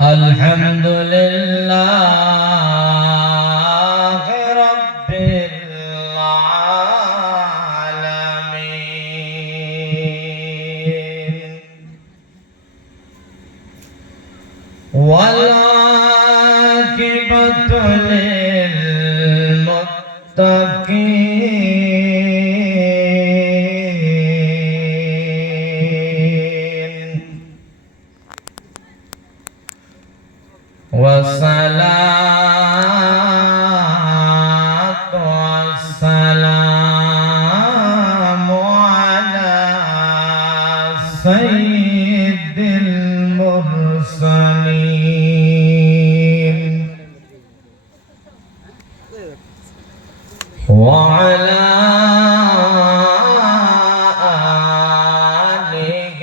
الحمد لله رب العالمين والعاقبة للمتقين والصلاة والسلام على سيد المرسلين وعلى آله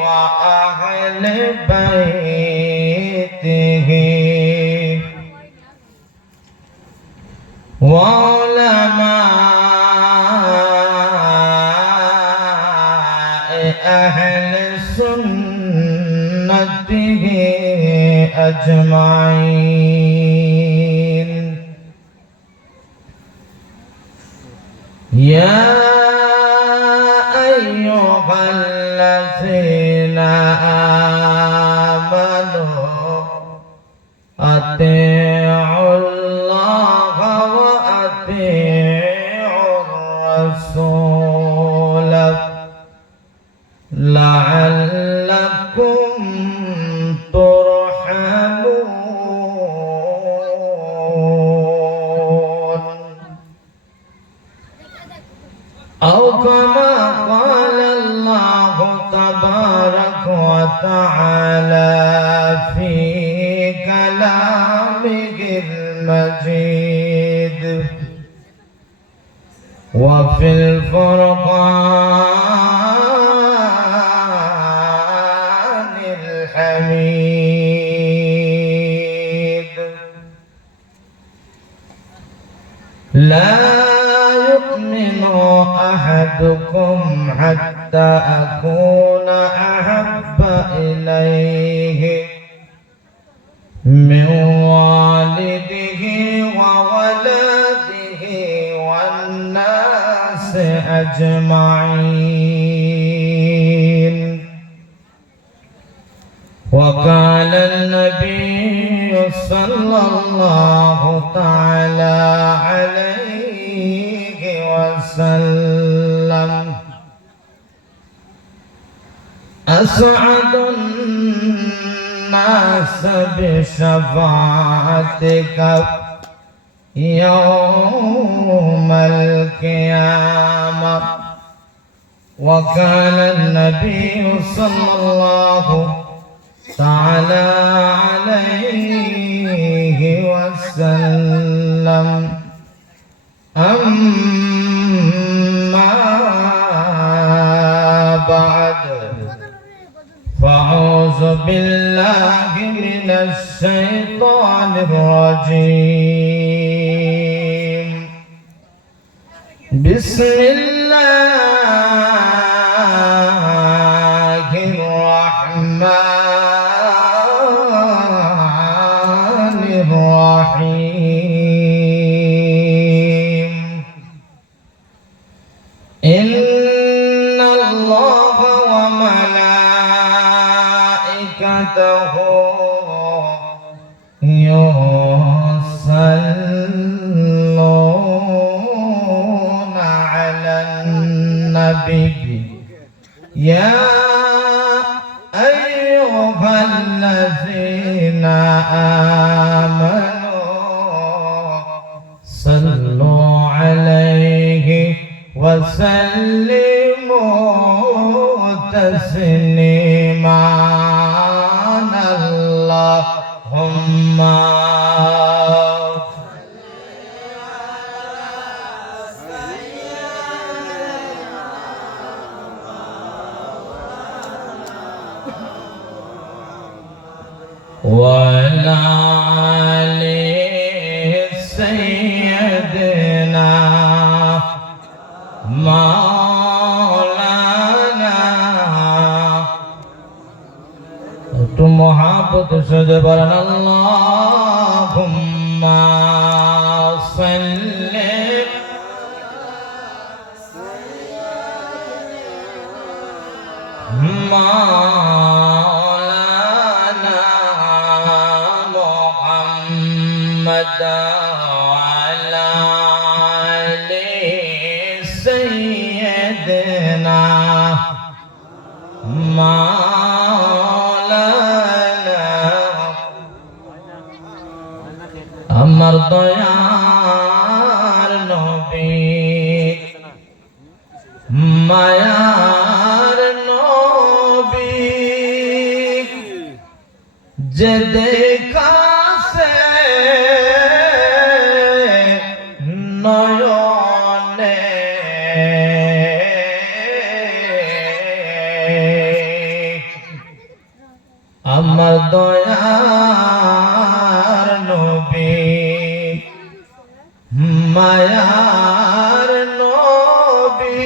وأهل بيته وعلماء أهل سنته أجمعين. يا أيها الذين آمنوا أطيعوا الله وأطيعوا الرسول لعلكم ترحمون أو كما قال الله تبارك وتعالى في كلامه المجيد وفي الفرقان الحميد. لا يؤمن أحدكم حتى أكون أحب إليه من والده وولده والناس أجمعين. وقال النبي صلى الله تعالى عليه وسلم أسعد الناس بشفاعتك يوم القيامة. وكان النبي صلى الله تعالى عليه وسلم أما بعد فأعوذ بالله من الشيطان الرجيم. بسم الله الرحمن الرحيم. إن الله وملائكته يصلون على النبي يا أيها الذين آمنوا صلوا عليه وسلموا تسليما. اللهم وعلى آل سيدنا মাওলানা একটু মহাব্বত সাথে বলেন আল্লাহুম্মা সাল্লি মাওলানা মুহাম্মদ ওয়ালা আলি সাইয়্যিদিনা মাওলানা আমার দয়ার নবী মায়ার নবী যে দেখাছে নয়নে আমার দয়ার নবী মায়ার নবী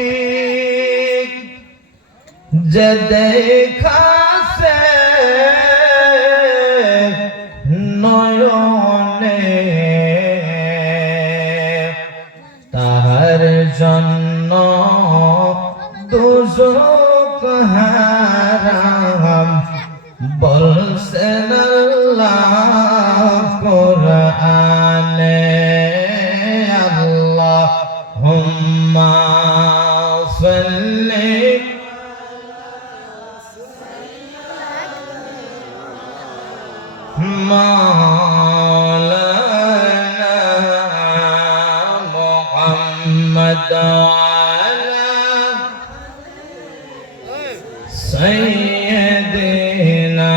যে দেখাছে নয়নে তাহার জন্য দুজক হারাম বলছেন আল্লাহ কোরআনে আল্লাহুম্মা সাল্লি মাওলানা মুহাম্মদ ওয়ালা সাইয়্যিদিনা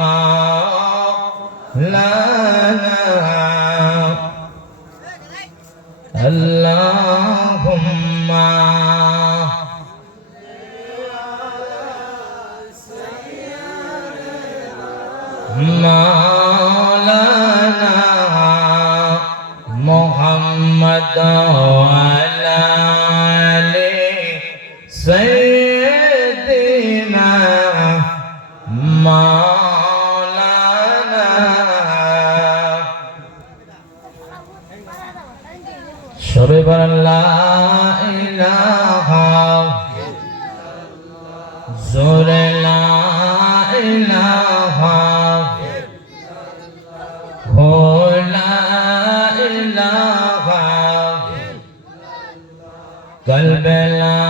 মাওলানা আল্লাহুম্মা মাওলানা মুহাম্মদ ওয়ালা আলি সাইয়্যিদিনা মাওলানা সবে বলেন লা ইলাহা জোরে লা ইলাহা قلبي لا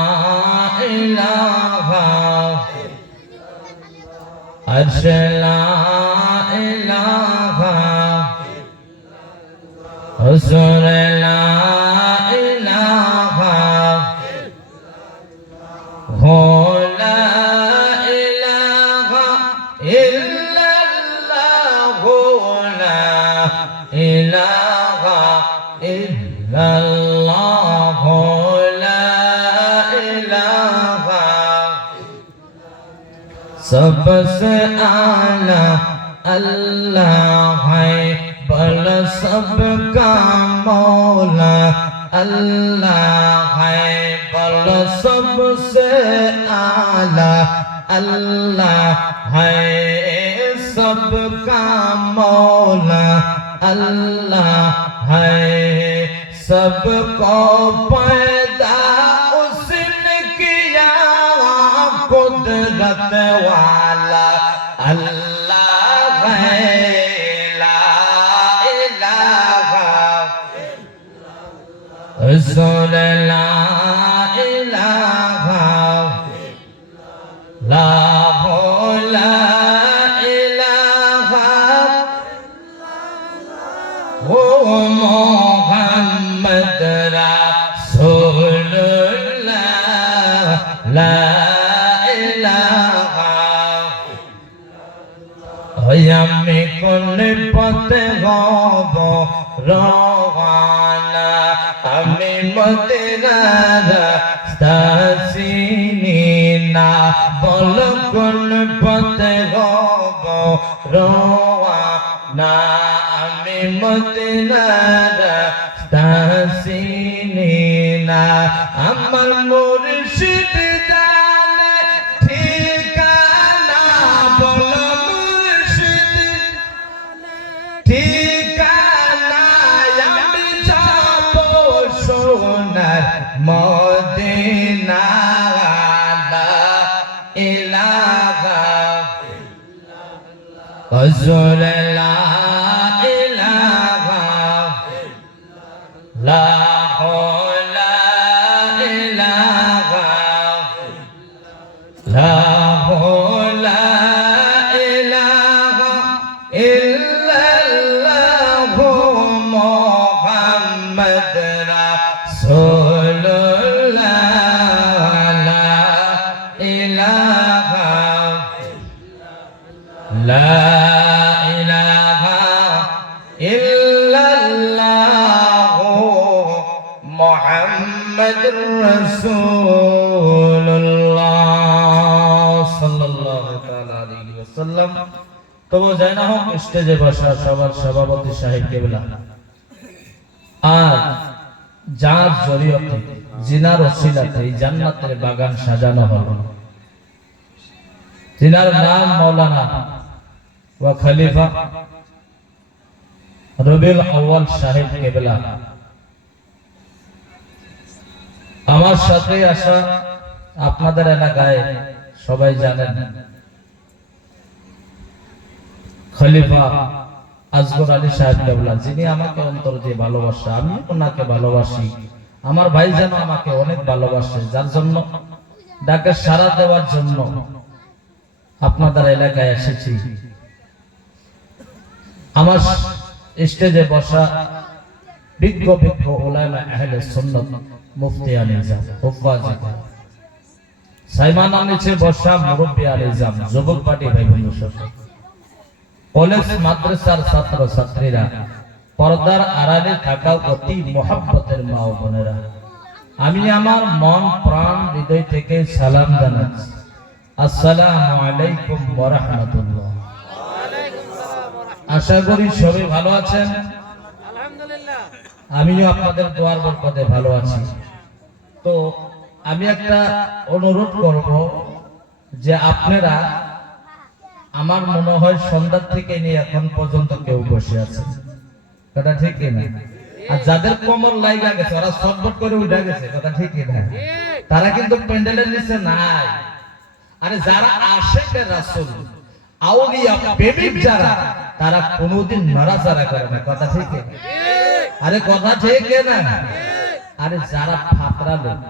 إله عرش لا إله حضور لا إله هو لا إله إلا الله لا إله إلا الله सबसे आला अल्लाह है बल सबका मौला अल्लाह है बल सबसे आला अल्लाह है सबका मौला अल्लाह है सबको पैदा उसने किया कुदरत वाला अल्लाह है ला इलाहा रसूल ला इलाहा ला इलाहा ओ मोहम्मद रसूलुल्लाह ला আমি কোন পথে হব রওয়ানা আমি মদিনার রাস্তা চিনি না বল কোন পথে হব রওয়ানা আমি মদিনার রাস্তা চিনি মদিনা আমার মুর্শিদ জানে ঠিকানা বল মুর্শিদ ঠিকানা আমি যাব সোনার মদিনা লা ইলাহা হুজুর লা ইলাহা লা লা ইলাহা লা লা ইলাহা ইল্লাল্লাহু মুহাম্মদ রাসূলুল্লাহ লা ইলাহা লা ইলাহা ইল্লাল্লাহু মুহাম্মাদুর রাসূলুল্লাহ সাল্লাল্লাহু তাআলা আলাইহি ওয়াসাল্লাম। তবু যায় না হোক স্টেজে বসা সবার সভাপতি সাহেব কেবলা আর যার জরিয়তে জিনার ওসিলাতে এই জান্নাতের বাগান সাজানো হলো, জিনার নাম মাওলানা ওয়া খলিফা রবিউল আউয়াল সাহেব কেবলা। আমার সাথে আসা আপনাদের এলাকায় সবাই জানেন খলিফা আসগর আলী সাহেব কেবলা, যিনি আমাকে অন্তর দিয়ে ভালোবাসে, আমি ওনাকে ভালোবাসি, আমার ভাই যেন আমাকে অনেক ভালোবাসে, যার জন্য ডাকে সাড়া দেওয়ার জন্য আপনাদের এলাকায় এসেছি। আমার স্টেজে বসা বিজ্ঞ উলামা আহলে সুন্নাত মুফতি আলিজাম হুফাজ সাইমান নিচে বসা মুরব্বি আলিজাম যুবক পার্টি ভাই বন্ধু সব, কলেজ মাদ্রাসার ছাত্র ছাত্রীরা, পর্দার আড়ালে থাকা অতি মুহাব্বতের মা ও বোনেরা, আমি আমার মন প্রাণ হৃদয় থেকে সালাম জানাচ্ছি। আসসালামু আলাইকুম ওয়া রাহমাতুল্লাহ। আশা করি সবাই ভালো আছেন, আলহামদুলিল্লাহ। আমিও আপনাদের দোয়ার বরকতে ভালো আছি। তো আমি একটা অনুরোধ করব যে আপনারা, আমার মনে হয় সন্ধ্যা থেকে নিয়ে এখন পর্যন্ত কেউ বসে আছে, কথা ঠিক কিনা? আর যাদের কোমর লাগা গেছে ওরা শর্টবট করে উঠে গেছে, কথা ঠিক কিনা? তারা কিন্তু প্যান্ডেলের নিচে নাই। আরে যারা আশিকে রাসূল আউলিয়া প্রেমিক যারা, তারা কোনোদিন নড়াচড়া করে না, কথা ঠিক কিনা? আরে কথা ঠিক কিনা? আরে যারা ফাতরা লোক,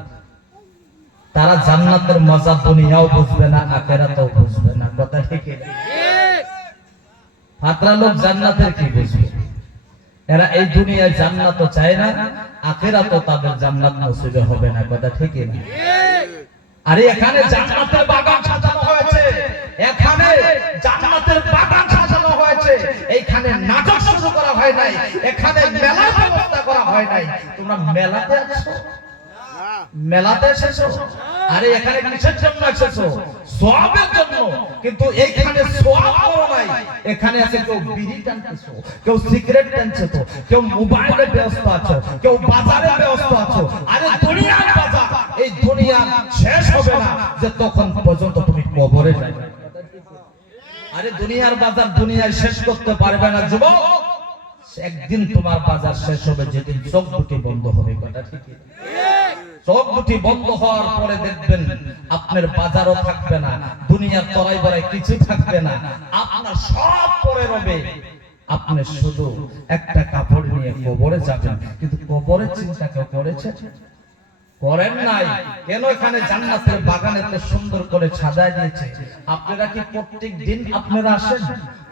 তারা জান্নাতের মজা দুনিয়াও বুঝবে না, আখিরাতেও বুঝবে না, কথা ঠিক কিনা? ফাতরা লোক জান্নাতের কি বুঝবে? এরা এই দুনিয়ায় জান্নাতও চায় না, আখিরাতেও তাদের জান্নাত নসিব হবে না, কথা ঠিক কিনা? আরে এখানে জান্নাতের বাগান সাজানো হয়েছে, এখানে জান্নাতের বাগান সাজানো হয়েছে, এইখানে নাটক শুরু করা হয় নাই, এখানে মেলার ব্যবস্থা করা হয় নাই। তোমরা মেলাতে আছো, মেলাতে এসেছো, আরে এখানে কিসের জন্য এসেছো? সওয়াবের জন্য। কিন্তু এইখানে সওয়াব করো নাই, এখানে আছে কেউ বিড়ি টানতেছো, কেউ সিগারেট টানছো, কেউ মোবাইলে ব্যস্ত আছো, কেউ বাজারে ব্যস্ত আছো। আরে দুনিয়ার বাজার, এই দুনিয়া শেষ হবে না যে তখন পর্যন্ত তুমি কবরে যাবে। আরে দুনিয়ার বাজার দুনিয়ায় শেষ করতে পারবে না যুবক। একদিন তোমার বাজার শেষ হবে যেদিন চোখ দুটি বন্ধ হবে, কথা ঠিক? চোখ দুটি বন্ধ হওয়ার পরে দেখবেন আপনার বাজারও থাকবে না, দুনিয়ার তরাই বড়াই কিছু থাকবে না, আপনার সব পরে রবে। আপনি শুধু একটা কাপড় নিয়ে কবরে যাবেন, কিন্তু কবরের চিন্তা কেউ করেছে? করেন নাই। কেন? এখানে জান্নাতের বাগান এত সুন্দর করে সাজায় দিয়েছে। আপনারা কি প্রত্যেক দিন আপনারা আসেন,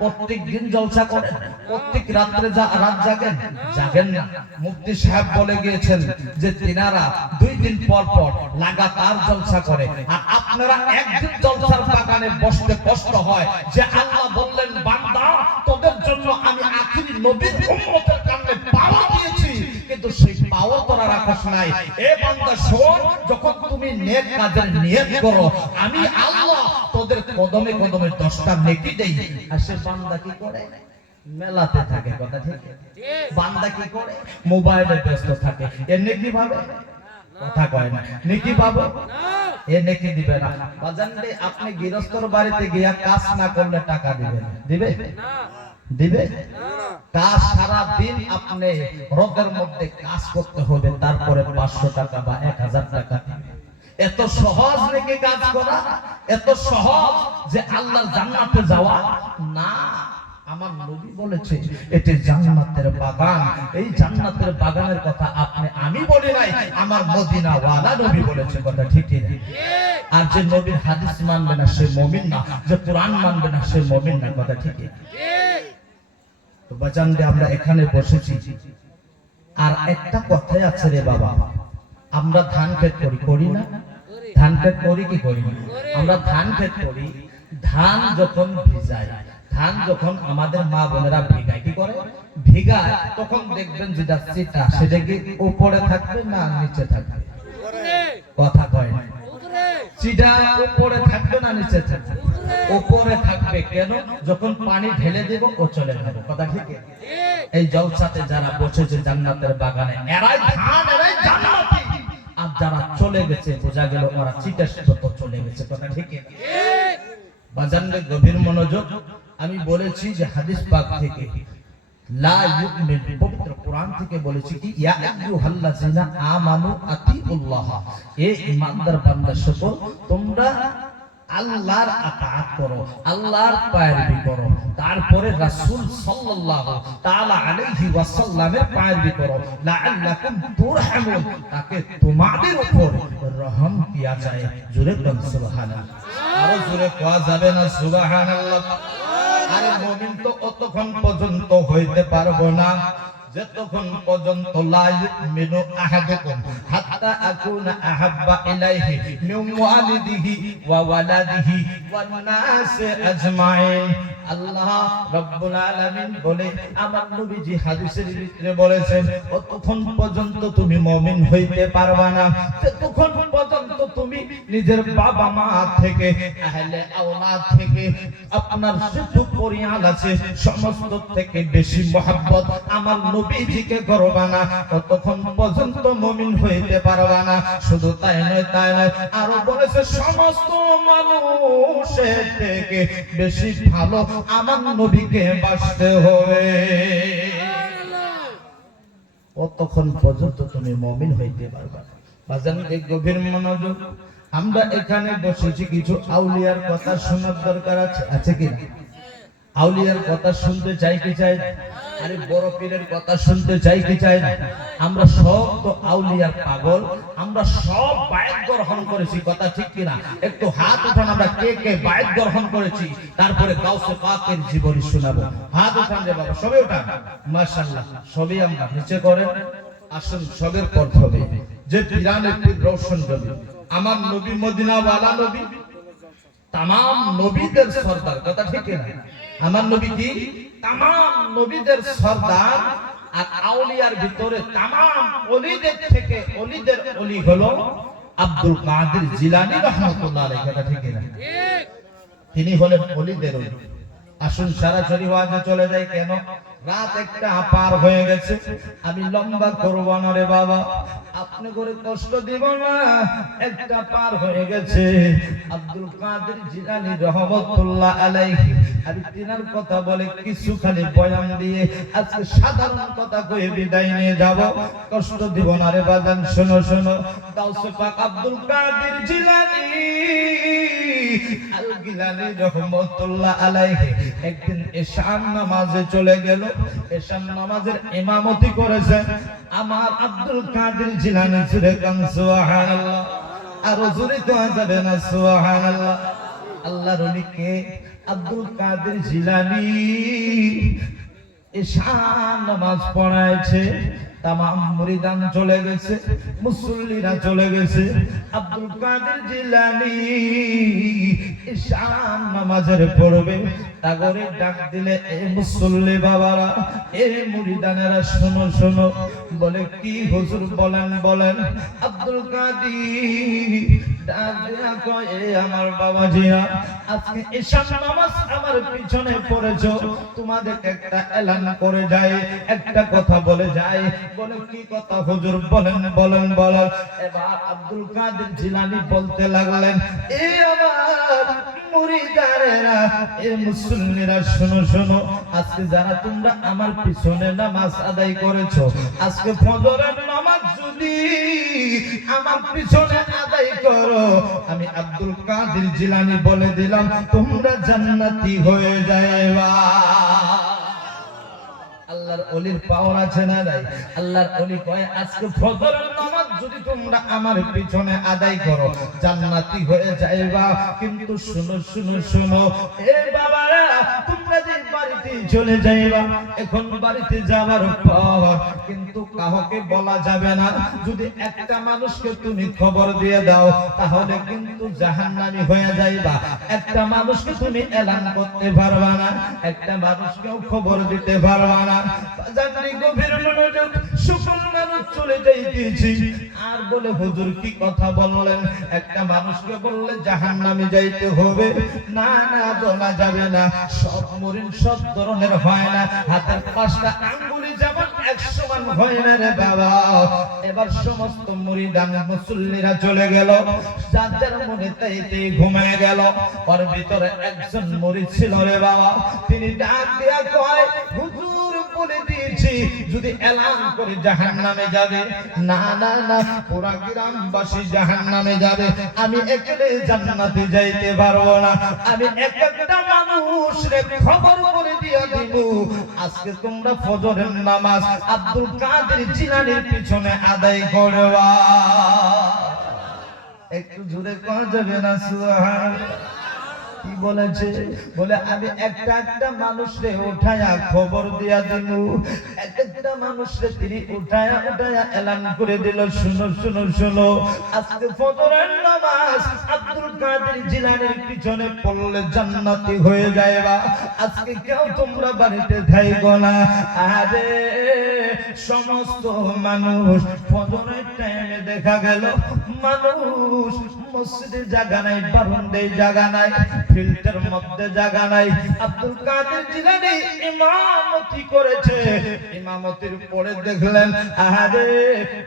প্রত্যেক দিন জলসা করেন, প্রত্যেক রাত্রে রাত জাগেন? জাগেন না। মুফতি সাহেব বলে গিয়েছেন যে তিনারা 2 দিন পর পর লাগাতার জলসা করে, আর আপনারা একদিন জলসার বাগানে বসতে কষ্ট হয়। যে আল্লাহ বললেন, বান্দা তোদের জন্য আমি আখিরি নবীর উম্মতের কারণে পাওয়ার দিয়েছি, কিন্তু সেই পাওয়ার তোরা রাখছ নাই। এ বান্দা শোন, যখন তুমি নেক কাজের নিয়ত করো, আমি আল্লাহ তোদের কদমে কদমে 10টা নেকি দেই। আর সে বান্দা কি করে? মেলাতে থাকে, কথা ঠিক? বান্দা কি করে? মোবাইলে ব্যস্ত থাকে। এর নেকি ভাবে? কথা কয় না। নেকি পাবো? এ নেকি দিবে না। বাজান রে, আপনি গৃহস্থর বাড়িতে গিয়া কাজ না করলে টাকা দিবে না? দিবে? দিবে? কাজ সারা দিন আপনি রোদের মধ্যে কাজ করতে হবে, তারপরে 500 টাকা বা 1000 টাকা দিবে। এত সহজ নাকি কাজ করা? এত সহজ যে আল্লাহর জান্নাতে যাওয়া? না, আমার নবী বলেছে এটি জান্নাতের বাগান। এই জান্নাতের বাগানের কথা আমি বলি নাই, আমার মদিনা ওয়ালা নবী বলেছে। কথা ঠিক কি? আর যে নবীর হাদিস মানবে না সে মুমিন না, যে কোরআন মানবে না সে মুমিন না। কথা ঠিক কি? তো বাজান রে, আমরা এখানে বসেছি, আর একটা কথাই আছে রে বাবা, আমরা ধান ক্ষেত করি না? ধান ক্ষেত করি কি করি না? আমরা ধান ক্ষেত করি। ধান যখন ভিজায়, ধান যখন আমাদের মা বোনেরা ভিগায়, কি করে? ভিগায়, তখন দেখবেন যেটা চিটা সেটা কি উপরে থাকবে না নিচে থাকবে? কথা কয় না। চিটা উপরে থাকবে না নিচে থাকবে? উপরে থাকবে। কেন? যখন পানি ঢেলে দেব ও চলে যাবে। কথা ঠিক? এই জলসাতে যারা বসেছে জান্নাতের বাগানে, এরাই ধান, এরাই জান্নাতি। আর যারা চলে গেছে, বোঝা গেল ওরা চিটার মতো চলে গেছে। কথা ঠিক? বাজানরে, গভীর মনোযোগ। আমি বলেছি যে হাদিস পাক থেকে, লা ইউমিন, পবিত্র কোরআন থেকে বলেছি কি, ইয়া আইয়ুহাল্লাযিনা আমানু আতিউল্লাহ, এ ঈমানদার বান্দা সকল, তোমরা আল্লাহর আতাআত করো, আল্লাহর পায়রবি করো। তারপরে রাসূল সাল্লাল্লাহু তাআলা আলাইহি ওয়াসাল্লামের পায়রবি করো, লাআল্লাকুম তুরহামুন, তাকে তোমাদের উপর রহম কিয়া যায়। জোরে বলুন সুবহানাল্লাহ। আরো জোরে কোয়া যাবে না সুবহানাল্লাহ? আরে মুমিন তো অতক্ষণ পর্যন্ত হইতে পারবো না যতক্ষণ পর্যন্ত লা ইউমিনু আহাদুকুম হাত্তা আকুনা আহাব্বা ইলাইহি মিন ওয়ালিদিহি ওয়া ওয়ালাদিহি ওয়ান নাস আজমাইন। আল্লাহ রাব্বুল আলামিন বলে, আমার নবীজি হাদিসের ভিতরে বলেছেন, ততক্ষণ পর্যন্ত তুমি মুমিন হইতে পারবা না যতক্ষণ পর্যন্ত তুমি নিজের বাবা মা থেকে, আহলে আওলাদ থেকে, আপনার যত পরিয়াল আছে সমস্ত থেকে বেশি মহব্বত আমার নবীজিকে করবা না, ততক্ষণ পর্যন্ত মুমিন হইতে পারবা না। শুধু তাই নয়, আরো বলেছে সমস্ত মানুষের থেকে বেশি ভালো আমার নবীকে বাসতে হবে, ততক্ষণ পর্যন্ত তুমি মুমিন হইতে পারবা। বাজান, এক গভীর মনোযোগ। আমরা এখানে বসেছি, কিছু আউলিয়ার কথা শোনার দরকার আছে কি না? আউলিয়ার কথা শুনতে চাই কি চাই না? আরে বড় পীরের কথা শুনতে চাই কি চাই না? আমরা সব তো আউলিয়ার পাগল, আমরা সব বায়াত গ্রহণ করেছি। কথা ঠিক কি না? একটু হাত উঠান, আমরা কে কে বায়াত গ্রহণ করেছি, তারপরে গাউসে পাকের জীবনী শোনাবো। হাত উঠান রে বাবা, সবে উঠান। মাশাআল্লাহ, সবই আমরা নিচে করেন। আসুন, সবের প্রথমে যে পীরানের পীর রওশন নবী, আমার নবী, মদিনা ওয়ালা নবী, तमाम নবীদের সরদার। কথা ঠিক না? আমার নবী কি तमाम নবীদের সরদার। আর আউলিয়ার ভিতরে तमाम ওলিদের থেকে ওলিদের ওলি হলো আব্দুল কাদের জিলানী রাহমাতুল্লাহ আলাইহি। কথা ঠিক না? তিনি হলেন ওলিদের ওলি। আসুন সরাসরি ওয়াজে চলে যাই। কেন? রাত একটা পার হয়ে গেছে, আমি লম্বা করব না রে বাবা, আপনি করে কষ্ট দিব না। একটা পার হয়ে গেছে। আব্দুল কাদের জিলানী রাহমাতুল্লাহ আলাইহি, আমি তিনার কথা বলে কিছু খালি বয়ান দিয়ে আজকে সাধারণ কথা কয়ে বিদায় নিয়ে যাব। কষ্ট দিব না রে বাজান। শোনো শোনো, গাউসে পাক আব্দুল কাদের জিলানী আল গিলানী রাহমাতুল্লাহ আলাইহি একদিন এশার নামাজে চলে গেল। এশার নামাজের ইমামতি করেছেন আমার আব্দুল কাদের জিলানী। সুরে কান সুবহানাল্লাহ, আর জোরে কোয়া যাবে না সুবহানাল্লাহ। আল্লাহর ওলি কে? আব্দুল কাদের জিলানী। এশার নামাজ পড়াইছে, तमाम মুরিদান চলে গেছে, মুসল্লিরা চলে গেছে। আব্দুল কাদের জিলানী ঈশান নামাজের পড়বে, তাগরে ডাক দিলে, এ মুসল্লি বাবারা, এ মুরিদানেরা শোনো শোনো। বলে কি হুজুর? বলেন বলেন। আব্দুল কাদের ডাক দিয়া কয়, এ আমার বাবাজিরা, আজকে ঈশার নামাজ আমার পিছনে পড়েছো, তোমাদের একটা এলান করে যায়, একটা কথা বলে যায়। বলে কি কথা হুজুর? বলেন বলেন বলেন। এবার আব্দুল কাদের জিলানী বলতে লাগলেন, এ আমার মুরিদারেরা, এ মুসলিমরা, শোনো শোনো, আজকে যারা তোমরা আমার পিছনে নামাজ আদায় করেছো, আজকে ফজরের নামাজ যদি আমার পিছনে আদায় করো, আমি আব্দুল কাদের জিলানী বলে দিলাম তোমরা জান্নাতি হয়ে যাইবা। আল্লাহর ওলির পাওয়ার আছে না নাই? আল্লাহর ওলি কয়, আজকে ফজরের নামাজ যদি তোমরা আমার পিছনে আদায় করো, জান্নাতি হয়ে যাইবা। কিন্তু শুনো শুনো শুনো, এ বাবারা, তোমরা যে বাড়িতে চলে যাইবা, এখন বাড়িতে যাওয়ার পর কিন্তু কাউকে বলা যাবে না। যদি একটা মানুষকে তুমি খবর দিয়ে দাও, তাহলে কিন্তু জাহান্নামী হয়ে যাইবা। একটা মানুষকে তুমি এলান করতে পারবা না, একটা মানুষকেও খবর দিতে পারবা না। জানি গভীর মনোযোগ, সকল মানুষ চলে যাইতেছি। আর বলে, হুজুর কি কথা বললেন? একটা মানুষকে বললে জাহান্নামে যাইতে হবে? না না, বলা যাবে না। সব মুরিদ সব ধরনের হয় না, হাতের 5টা আঙ্গুলি যেমন এক সমান হয় না রে বাবা। এবার সমস্ত মুরিদান মুসল্লিরা চলে গেল, যার যার মনে তাইতে ঘুমিয়ে গেল। ওর ভিতরে একজন মুরিদ ছিল রে বাবা, তিনি ডাক দিয়া কয়, হুজুর বলে দিয়েছি যদি এলান করে জাহান্নামে যাবে, না না না, পুরা গ্রামবাসী জাহান্নামে যাবে, আমি একেলে জান্নাতে যাইতে পারবো না। আমি একটা মানুষরে খবর করে দিয়া দিব, আজকে তোমরা ফজরের নামাজ আব্দুল কাদের জিলানীর পিছনে আদায় করবা। একটু জোরে কওয়া যাবে না সুবহানাল্লাহ? কি বলেছে? বলে আমি একটা মানুষরে উঠায়া খবর দিয়া দিল, একটা মানুষরে তিনি উঠায়া এলান করে দিল, শুনো শুনো শুনো, আজকে ফজরের নামাজ আব্দুল কাদের জিলানীর পিছনে পড়লে জান্নাতি হয়ে যায়বা। আজকে কেউ তোমরা বাড়িতে থাইকো না। আরে সমস্ত মানুষ ফজরের টাইমে দেখা গেল মানুষ মসজিদে জায়গা নাই, বারান্দায় জায়গা নাই, ফিল্টার মধ্যে জায়গা নাই। আব্দুল কাদের জিলানী ইমামতি করেছে, ইমামতির পরে দেখলেন আরে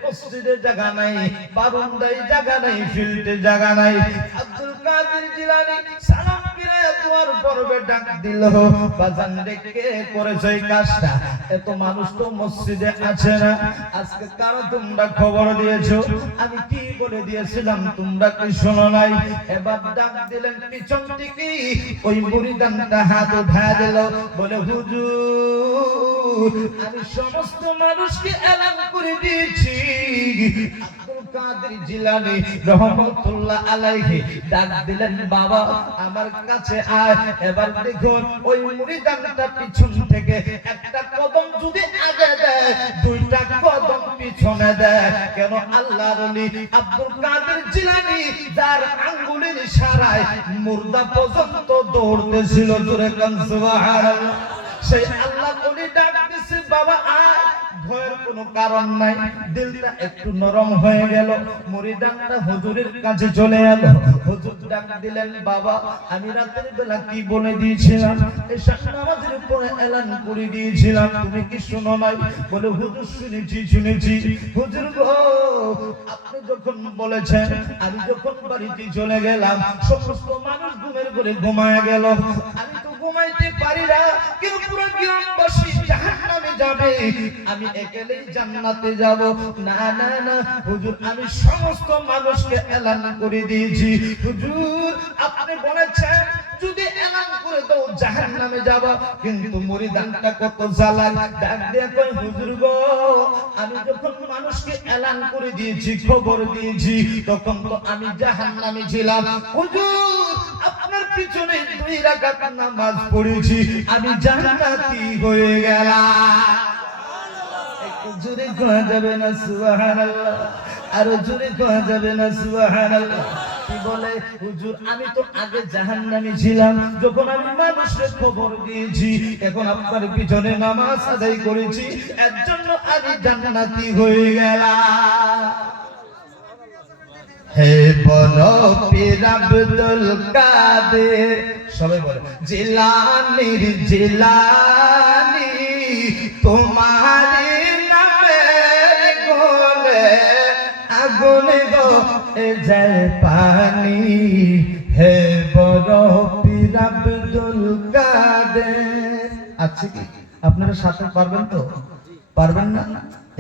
মসজিদে জায়গা নাই, বারান্দায় জায়গা নাই, ফিল্টারে জায়গা নাই। আব্দুল কাদের জিলানী সালাম ফিরে দুয়ার পর্বে ডাক দিল, বাজান ডেকে করেছে এই কাজটা, এত মানুষ তো মসজিদে আছে না, আজকে কারো তোমরা খবর দিয়েছো, আমি কি বলে দিয়েছিলাম তোমরা কি শোনো নাই? এবার ডাক দিলেন পিছন থেকে, ওই মুরিদানটা হাত উঠায় দিল, বলে হুজুর আমি সমস্ত মানুষকে এলান করে দিয়েছি। আব্দুল কাদের জিলানী রহমাতুল্লাহ আলাইহি ডাক দিলেন, বাবা আমার কাছে আয়। এবার দেখুন ওই মুরিদানটা পিছন থেকে একটা কদম যদি আগে দেয়, দুইটা কদম পিছনে দেয়। কেন? আল্লাহর ওলি আব্দুল কাদের জিলানী যার আঙ্গুলের ইশারায় মুর্দা পর্যন্ত দৌড়তেছিল, জোরে কান সুবহানাল্লাহ। সেই আল্লাহর ওলি ডাক দিছে, বাবা আয়। ভয়ের কোনো কারণ নাই, দিলটা একটু নরম হয়ে গেল। মুরিদানটা হুজুরের কাছে চলে এলো, হুজুর ডাক দিলেন, বাবা আমি রাতের বেলা কি বলে দিয়েছিলাম? এশার নামাজের পরে এলান করে দিয়েছিলাম, তুমি কি শুনো নাই? বলে হুজুর শুনেছি শুনেছি। হুজুর গো, আপনি যখন বলেছেন, আমি যখন বাড়িতে চলে গেলাম, সমস্ত মানুষ ঘুমের ঘরে ঘুমায় গেল, আমি তো ঘুমাইতে পারি না, কিন্তু পুরো গ্রামবাসী জাহান্নামে যাবে, আমি একেলেই জান্নাতে যাব। না না না হুজুর, আমি সমস্ত মানুষকে এলান করে দিয়েছি। হুজুর আপনি বলেছেন যদি এলান করে দাও জাহান্নামে যাব, কিন্তু মুরিদানটা কত জালাল, ডাক দিয়ে কই, হুজুর গো আমি যখন মানুষকে এলান করে দিয়েছি, খবর দিয়েছি, তখন তো আমি জাহান্নামে ছিলাম। হুজুর আপনার পিছনে 2 রাকাত নামাজ পড়েছি, আমি জান্নাতি হয়ে গেলাম। একটু জোরে কোয়া যাবে না সুবহানাল্লাহ? আরো জোরে কোয়া যাবে না সুবহানাল্লাহ? কি বলে, হুজুর আমি তো আগে জাহান্নামী ছিলাম, যখন আমি মানুষের খবর দিয়েছি, এখন আপনার পিছনে নামাজ আদায় করেছি, এর জন্য আমি জান্নাতি হয়ে গেলাম। হে বড় পীর আব্দুল কাদের, সবাই বলে জিলানির জিলানি, তোমার নামের গুণে আগুন গলে যায় পানি। হে বড় পীর আব্দুল কাদের। আচ্ছা কি আপনারা সাথে পারবেন তো? পারবেন না?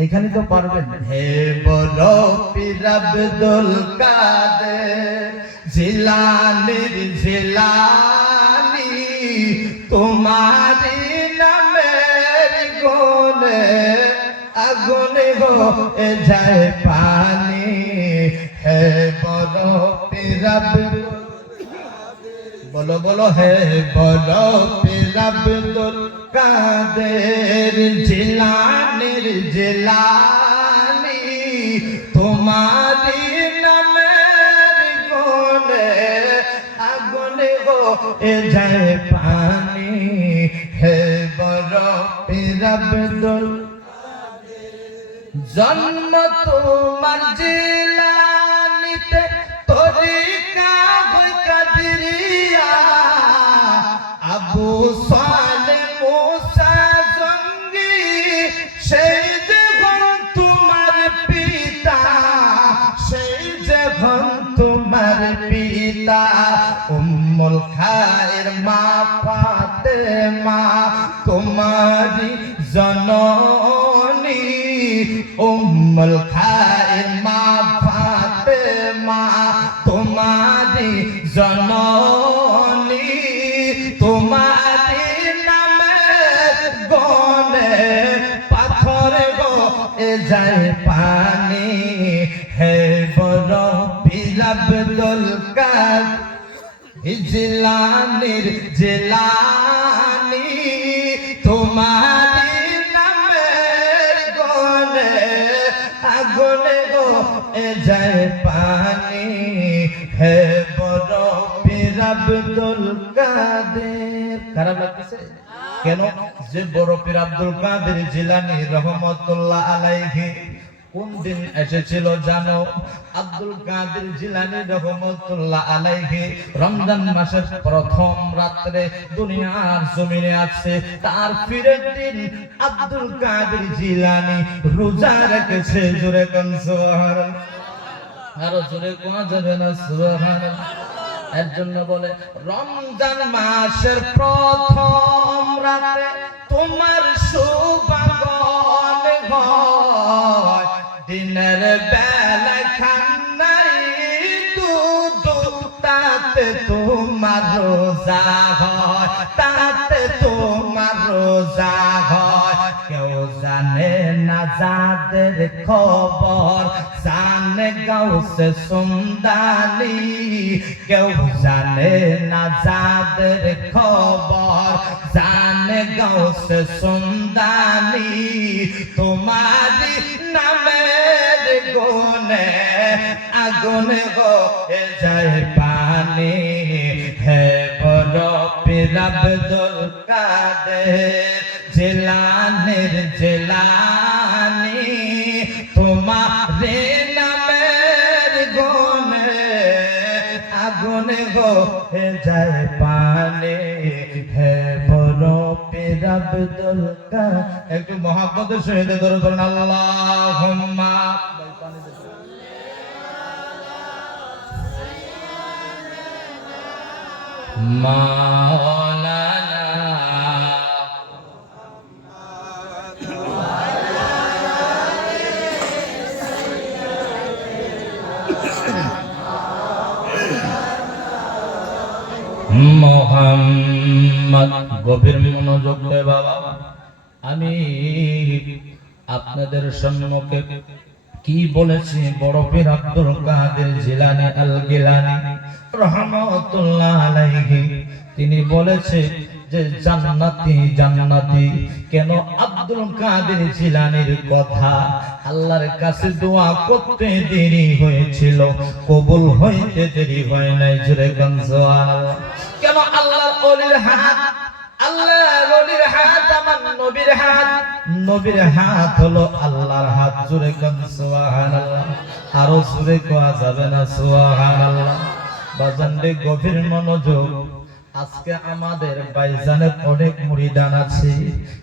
এখানে তো পারবেন। হে বড় পীর আব্দুল কাদের, জিলানির জিলানি, তোমার নামের গুণে আগুন হয়ে যায় পানি। হে বড় পীর আব্দুল, বলো বলো, হে বড় পীর আব্দুল কাদের, জিলানির জিলানি, তোমারি নামের গুণে আগুন হয়ে যায় পানি। হে বড় পীর আব্দুল, জন্ম তোমার জিলানিতে, তরিকা হই কাদিরিয়া, আবু সালেহ মুসা জঙ্গি সেই যখন তোমার পিতা, সেই যখন তোমার পিতা, উম্মুল খায়ের মা ফাতেমা তোমারি জননী, উম্মুল খায়ের মা ফাতেমা তোমারি জননী, তোমারি নামের গুণে পাথর হয়ে যায় পানি। হে বড় পীর আব্দুল কাদের, জিলানির জিলানি, তোমারি নামের গুণে আগুন হয়ে যায় পানি। হে বড় পীর আব্দুল কাদের। খারাপ লাগতেছে কেন? যে বড় পীর আব্দুল কাদের জিলানী রহমতুল্লাহ আলাইহি কোন দিন এসেছিল জানো? আব্দুল কাদের জিলানী রহমতুল্লাহ আলাইহি রমজান মাসের প্রথম রাত্রে দুনিয়ার জমিনে আছে। তার ফিরের দিন আব্দুল কাদের জিলানী রোজা রেখেছে। জোরে কোন সুবহানাল্লাহ, আরো জোরে কোয়া যাবে না সুবহানাল্লাহ। এর জন্য বলে রমজান মাসের প্রথম রাতে তোমার শুভাগমন হয়, দিনের বেলা খান নাই দুধ, তাতে তোমার রোজা হয়, তাতে তোমার রোজা হয়। কেউ জানে না যাদের খবর, জানে গাউসে সুমদানি, কেউ জানে না যাদের খবর, জানে গাউসে সুমদানি, তোমারি নামের গুণে আগুন হয়ে যায় পানি। হে বড় পীর আব্দুল কাদের, জিলানির জিলানি, তোমারে নামের গুণে আগুন হয়ে যায় পানি। হে বড় পীর আব্দুল কাদের। একটু মহব্বতের সহিত দরুদ পড়ুন, আল্লাহুম্মা মাওলানা মোহাম্মদ। গভীর মনোযোগ দে বাবা, আমি আপনাদের সম্মুখে কি বলেছি? বড় পীর আব্দুল কাদের জিলানী আল গিলানী রহমাতুল্লাহ আলাইহি তিনি বলেছে যে জান্নাতি জান্নাতি। কেন? আব্দুল কাদের জিলানীর কথা আল্লাহর কাছে দোয়া করতে দেরি হয়েছিল, কবুল হইতে দেরি হয় নাই। জোরে গান সুবহানাল্লাহ। কেন? আল্লাহর ওলির হাত আল্লাহর ওলির হাত আমার নবীর হাত, নবীর হাত হলো আল্লাহর হাত। জোরে কোন সুবহানাল্লাহ, আরো জোরে কোয়া যাবে না সুবহানাল্লাহ। বাজানরে গভীর মনোযোগ। আজকে আমাদের ভাইজানের অনেক মুরিদান আছে,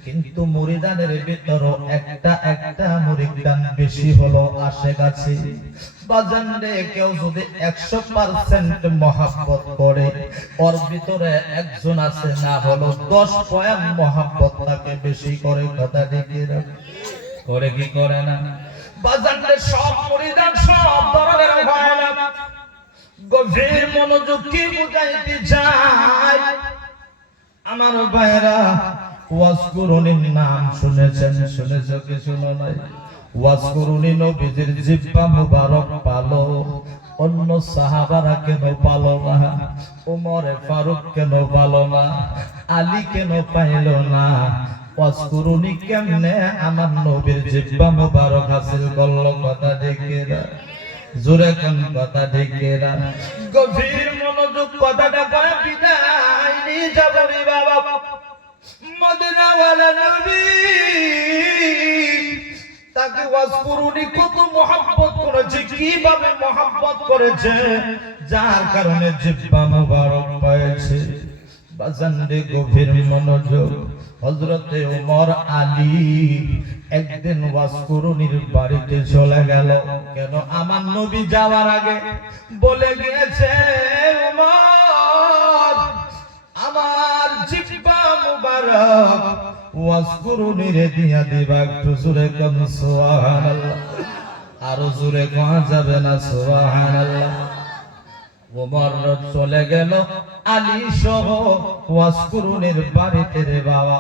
কিন্তু মুরিদানের ভিতরও একটা মুরিদান বেশি হলো আশেক আছে। বাজানরে কেউ যদি 100% মহব্বত করে, ওর ভিতরে একজন আছে না হলো 10 পয়েন্ট মহব্বত তাকে বেশি করে। কথা ঠিক করে কি করে না? বাজানরে সব মুরিদান সব ধরনের হয় না। গভীর মনোযোগ কি বুঝাইতে চাই আমার ভাইরা? ওয়াজকুরুনির নাম শুনেছেন, শুনেছো কি শুনো নাই? ওয়াজকুরুনি নবীজির জিহ্বা মুবারক পালো, অন্য সাহাবারা কেন পালো না? ওমরে ফারুক কেন পালো না? আলী কেন পাইল না? ওয়াজকুরুনি কেমনে আমার নবীর জিহ্বা মুবারক হাসিল করলো? কথা দেখে না, জোরে কোন কথা দেখে না? গভীর মনোযোগ। কথাটা কয় বিদায় নিয়ে যাব রে বাবা। মদিনাওয়ালা নবী তাকে ওয়াজকুরুনি কত মহব্বত করেছে, কিভাবে মহব্বত করেছে, যার কারণে জিহ্বা মুবারক পেয়েছে। বাজানরে গভীর মনোযোগ। হযরতে ওমর আলী একদিন ওয়াজকুরুনির বাড়িতে চলে গেল। কেন? আমার নবী যাওয়ার আগে বলে গিয়েছে, ওমর আমার জিহ্বা মুবারক ওয়াজকুরুনির দিয়া দিবা। একটু জোরে কোন সুবহানাল্লাহ, আরো জোরে কোয়া যাবে না সুবহানাল্লাহ। ওমর চলে গেল আলী সহ ওয়াজকুরুনির বাড়িতে রে বাবা।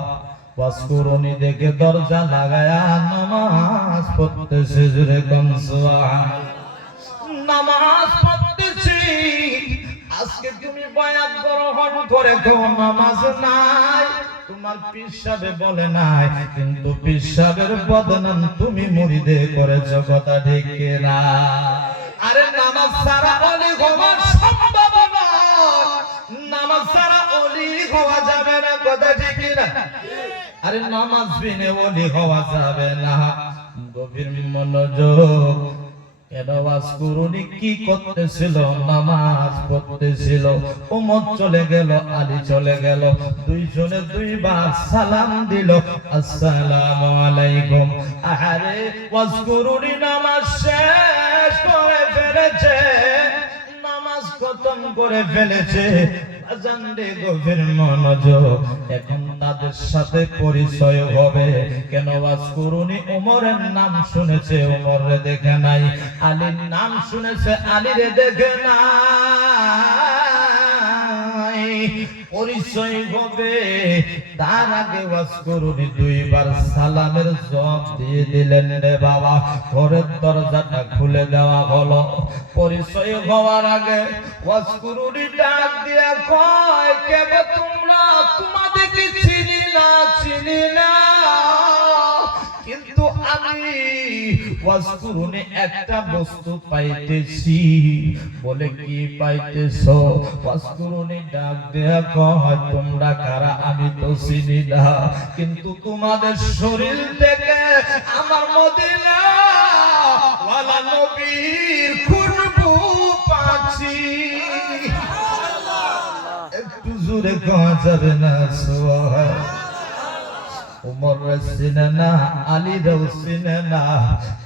ওয়াজকুরুনি দেখে দরজা লাগায়া নামাজ পড়তেছে। জোরে কোন সুবহানাল্লাহ। নামাজ পড়তেছি। আজকে তুমি বয়াত গ্রহণ করে তো নামাজ নাই, তোমার পীর সাহেব বলে নাই, কিন্তু পীর সাহেবের বদনাম তুমি মুরিদে করেছো। কথা ঠিক না? আরে নামাজ ছাড়া ওলি হওয়া সম্ভব নয়, নামাজ ছাড়া ওলি হওয়া যাবে না। কথা ঠিক না? আরে নামাজ বিনে ওলি হওয়া যাবে না। গভীর মনোযোগ। কেন? ওয়াজকুরুনি কি করতেছিল? নামাজ পড়তেছিল। ওমর চলে গেল, আলী চলে গেল, দুইজনে দুইবার সালাম দিল, আসসালামু আলাইকুম। আরে ওয়াজকুরুনি নামাজ শেষ করে ফেলেছে, নামাজ খতম করে ফেলেছে। আজানরে গভীর মনোযোগ। এখন তাদের সাথে পরিচয় হবে। কেন? ওয়াজকুরুনি ওমরের নাম শুনেছে, ওমরে দেখে নাই। আলীর নাম শুনেছে, আলীরে দেখে নাই। পরিচয় হবে। তার আগে ওয়াজকুরুনি দুইবার সালামের জবাব দিয়ে দিলেন রে বাবা। ঘরের দরজাটা খুলে দেওয়া হলো। পরিচয় হওয়ার আগে ওয়াজকুরুনি ডাক দিয়া কয়, কে গো তোমরা? তোমাদেরকে চিনি না, চিনি না। কিন্তু আমি ওয়াজকুরুনি একটা বস্তু পাইতেছি। বলে কি পাইতেছো? ওয়াজকুরুনি ডাক দেয়া কয়, তোমরা কারা? আমি তো চিনি না, কিন্তু তোমাদের শরীর থেকে আমার মদিনা ওয়ালা নবীর খুশবু পাচ্ছি। একটু জোরে কওয়া যাবে না সুবহানাল্লাহ। ওমর চিনে না, আলী চিনে না,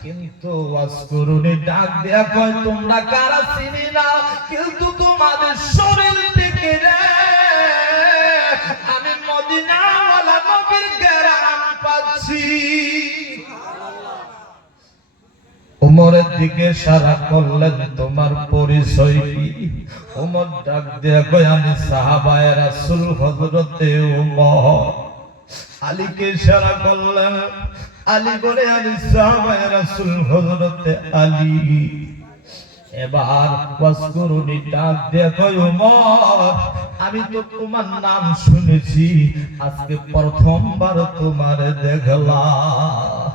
কিন্তু ওয়াজকুরুনি ডাক দেয়া কয়, তোমরা কারা? চিনি না, কিন্তু তোমাদের শরীর থেকে আমি মদিনা ওয়ালা নবীর ঘ্রাণ পাচ্ছি। ওমরের দিকে ইশারা করলেন, তোমার পরিচয় কি? ওমর ডাক দেয়া কয়, আমি সাহাবায়ে রাসূল হযরতে ওমর। আলীকে ইশারা করলেন, আলী বলে, আমি সাহাবায়ে রাসূল হযরতে আলী। এবার ওয়াজকুরুনি ডাক দেয়া কয়, ওমর আমি তো তোমার নাম শুনেছি, আজকে প্রথমবার তোমার দেখলাম।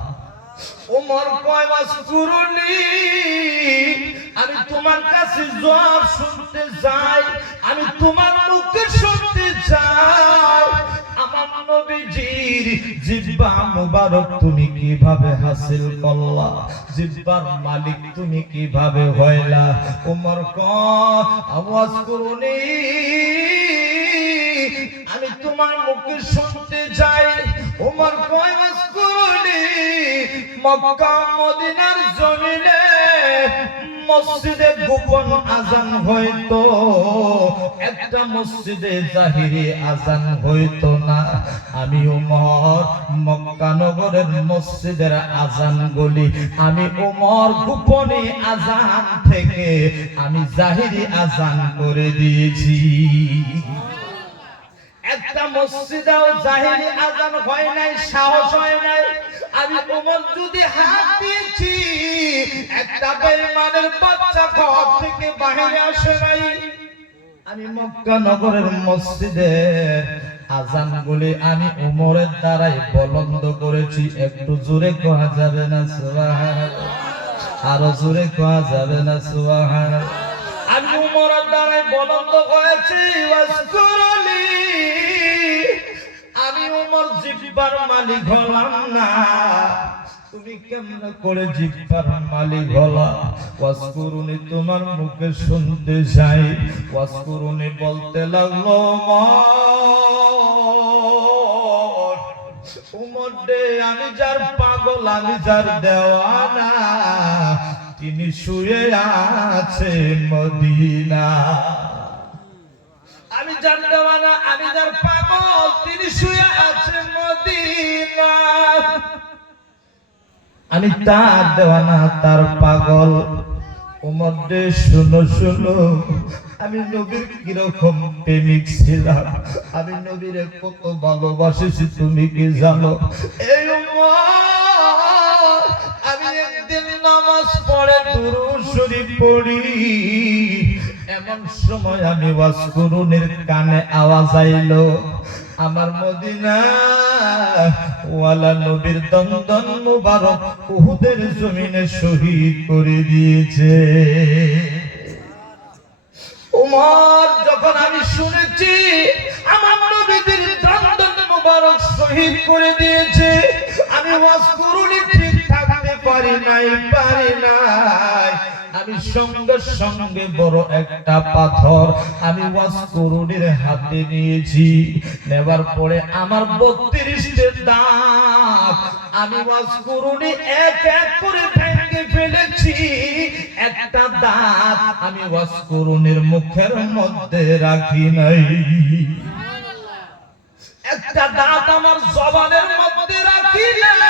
ওমর কয়, ওয়াজকুরুনি আমি তোমার কাছে জবাব শুনতে চাই, আমি তোমার মুখে শুনতে চাই। আমার নবীজির জিহ্বা মুবারক তুমি কিভাবে হাসিল করলা, জিহ্বার মালিক তুমি কিভাবে হইলা? ওমর কয় আওয়াজ করুনি, আমি তোমার মুখে শুনতে যাই। ওমর কয় আওয়াজ করুনি, মক্কা মদিনার জমিনে মসজিদে গোপন আজান হইতো, একটা মসজিদে জাহিরি আজান হইতো না। আমি ওমর মক্কা নগরের মসজিদের আজান বলি, আমি ওমর গোপনে আজান থেকে আমি জাহিরি আজান করে দিয়েছি। একটা মসজিদেও জাহিরি আজান হয় নাই, সাহস হয় নাই। আমি ওমর যদি হাত দিয়েছি, একটা বেঈমানের বাচ্চা ঘর থেকে বাইরে আসে নাই। আমি মক্কা নগরের মসজিদে আজান বলে আমি ওমরের দ্বারাই বলন্দ করেছি। একটু জোরে কোয়া যাবে না সুবহানাল্লাহ? আরো জোরে কোয়া যাবে না সুবহানাল্লাহ? আমি ওমরের দ্বারাই বলন্দ করেছি। ওয়াসকুরুলি, আমি ওমর জিহ্বার মালিক হলাম না, তুমি কেমন করে জিহ্বার মালিক হলা? ওয়াসকুরুনি তোমার মুখে শুনতে চাই। ওয়াসকুরুনি বলতে লাগলো ওমর রে, আমি যার পাগল, আমি যার দেওয়ানা, তিনি শুয়ে আছে মদিনা। আমি যার দেওয়ানা, আমি যার পাগল, তিনি শুয়ে আছে মদিনা। আমি তার দেওয়ানা, তার পাগল। ওমর রে শুনো শুনো, আমি নবীর কিরকম প্রেমিক ছিলাম, আমি নবীর কত ভালোবাসেছি তুমি কি জানো? এই ওমর, আমি একদিন নামাজ পড়ে দুরূদ শরীফ পড়ি, এমন সময় আমি ওয়াসকুরুনের কানে আওয়াজ আইলো, আমার মদিনা ওয়ালা নবীর দন্দন মুবারক উহুদের জমিনে শহীদ করে দিয়েছে। ওমর যখন আমি শুনেছি আমার নবীর দন্দন মুবারক শহীদ করে দিয়েছে, আমি ওয়াসকুরুনি ঠিক থাকতে পারি নাই। আমি সঙ্গে সঙ্গে বড় একটা পাথর আমি ওয়াসকুরুনির হাতে নিয়েছি। নেবার পরে আমার 32টি দাঁত আমি ওয়াসকুরুনি এক এক করে ভেঙে ফেলেছি। একটা দাঁত আমি ওয়াসকুরুনির মুখের মধ্যে রাখি নাই, একটা দাঁত আমার জবানের মধ্যে রাখি নাই।